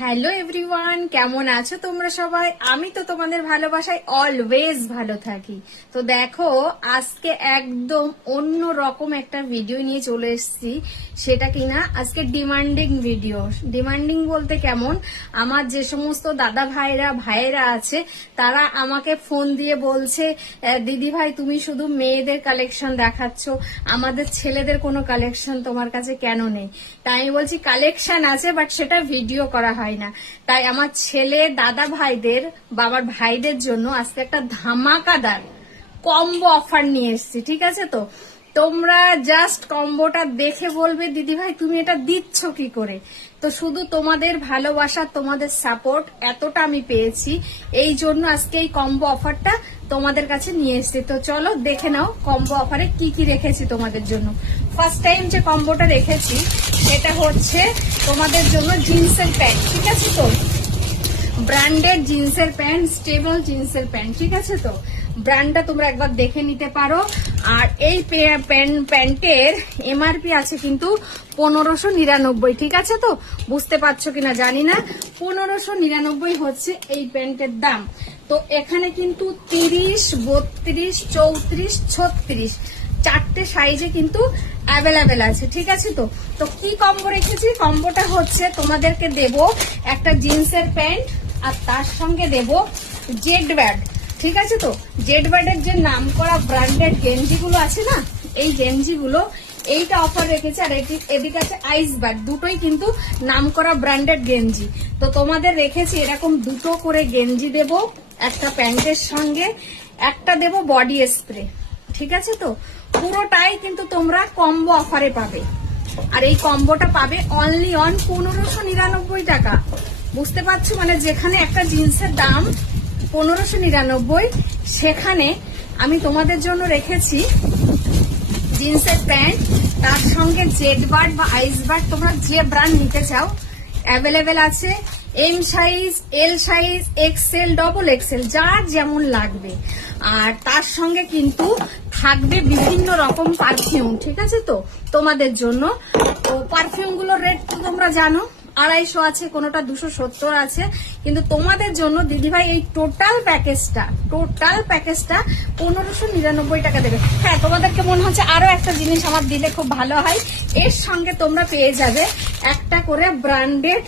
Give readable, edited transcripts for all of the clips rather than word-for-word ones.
Hello everyone, কেমন আছো তোমরা সবাই? আমি তো তোমাদের ভালোবাসায় অলওয়েজ ভালো থাকি। তো দেখো, আজকে একদম অন্য রকম একটা ভিডিও নিয়ে চলে এসেছি। সেটা কিনা আজকে ডিমান্ডিং ভিডিও। ডিমান্ডিং বলতে কেমন, আমার যে সমস্ত দাদা ভাইয়েরা আছে তারা আমাকে ফোন দিয়ে বলছে, দিদি ভাই তুমি শুধু মেয়েদের কালেকশন দেখাচ্ছ, আমাদের ছেলেদের কোনো কালেকশন তোমার কাছে কেন নেই? তাই আমি বলছি কালেকশন আছে, বাট সেটা ভিডিও করা হয় না। তাই আমার ছেলে দাদা ভাইদের বাবার ভাইদের জন্য আজকে একটা ধামাকাদার কম্বো অফার নিয়ে এসেছি। ঠিক আছে? তো তোমরা জাস্ট কম্বোটা দেখে বলবে দিদি ভাই তুমি এটা দিচ্ছ কি করে। তো শুধু তোমাদের ভালোবাসা, তোমাদের সাপোর্ট এতটা আমি পেয়েছি, এই জন্য আজকে এই কম্বো অফারটা তোমাদের কাছে নিয়ে এসেছি। তো চলো দেখে নাও কম্বো অফারে কি কি রেখেছি তোমাদের জন্য। ফার্স্ট টাইম যে কম্বোটা রেখেছি সেটা হচ্ছে তোমাদের জন্য জিন্সের প্যান্ট। ঠিক আছে? তো ব্র্যান্ডেড জিন্সের প্যান্ট, স্টেবল জিন্সের প্যান্ট। ঠিক আছে? তো ব্র্যান্ডটা তোমরা একবার দেখে নিতে পারো। আর এই প্যান্টের এমআরপি আছে কিন্তু 1599। ঠিক আছে? তো বুঝতে পারছো কিনা জানি না, 1599 হচ্ছে এই প্যান্টের দাম। তো এখানে কিন্তু 30, 32, 34, 36 চারটে সাইজে কিন্তু অ্যাভেলেবেল আছে। ঠিক আছে? তো তো কি কম্বো রেখেছি? কম্বোটা হচ্ছে তোমাদেরকে দেব একটা জিন্সের প্যান্ট, আর তার সঙ্গে দেব জেড ব্যাড। ঠিক আছে? তো জেড ব্যাডের যে নাম করা ব্র্যান্ডেড গেঞ্জিগুলো আছে না, এই গেঞ্জিগুলো এইটা অফার রেখেছে। আর এদিকে আছে আইস ব্যাড, দুটোই কিন্তু নাম করা ব্র্যান্ডেড গেঞ্জি। তো তোমাদের রেখেছি এরকম দুটো করে গেঞ্জি দেব একটা প্যান্টের সঙ্গে, একটা দেব বডি স্প্রে। ঠিক আছে? তো পুরোটাই কিন্তু তোমরা কম্বো অফারে পাবে। আর এই কম্বোটা পাবে অনলি অন 1599 টাকা। বুঝতে পারছো? মানে যেখানে একটা জিন্সের দাম 1599, সেখানে আমি তোমাদের জন্য রেখেছি জিন্সের প্যান্ট, তার সঙ্গে জেড বার্ড বা আইস বার্ড, তোমরা যে ব্র্যান্ড নিতে চাও অ্যাভেলেবেল আছে। M size, L size, XL, double XL, যার যেমন লাগবে। আর তার সঙ্গে কিন্তু থাকবে বিভিন্ন রকম পারফিউম। ঠিক আছে? তো তোমাদের জন্য তো পারফিউম গুলোর রেট তো তোমরা জানো, 250 আছে, কোনোটা 270 আছে। কিন্তু তোমাদের জন্য দিদিভাই এই টোটাল প্যাকেজটা 1599 টাকা দেবে। হ্যাঁ, তোমাদেরকে মনে হচ্ছে আরো একটা জিনিস আমার দিলে খুব ভালো হয়, এর সঙ্গে তোমরা পেয়ে যাবে একটা করে ব্র্যান্ডেড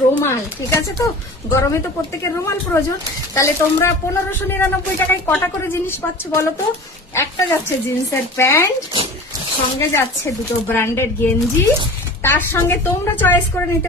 রুমাল। ঠিক আছে? তো গরমে তো প্রত্যেকের রুমাল প্রয়োজন। তাহলে তোমরা 1599 টাকায় কটা করে জিনিস পাচ্ছ বলো তো? একটা যাচ্ছে জিন্সের প্যান্ট, সঙ্গে যাচ্ছে দুটো ব্র্যান্ডেড গেঞ্জি, তার সঙ্গে তোমরা চয়েস করে নিতে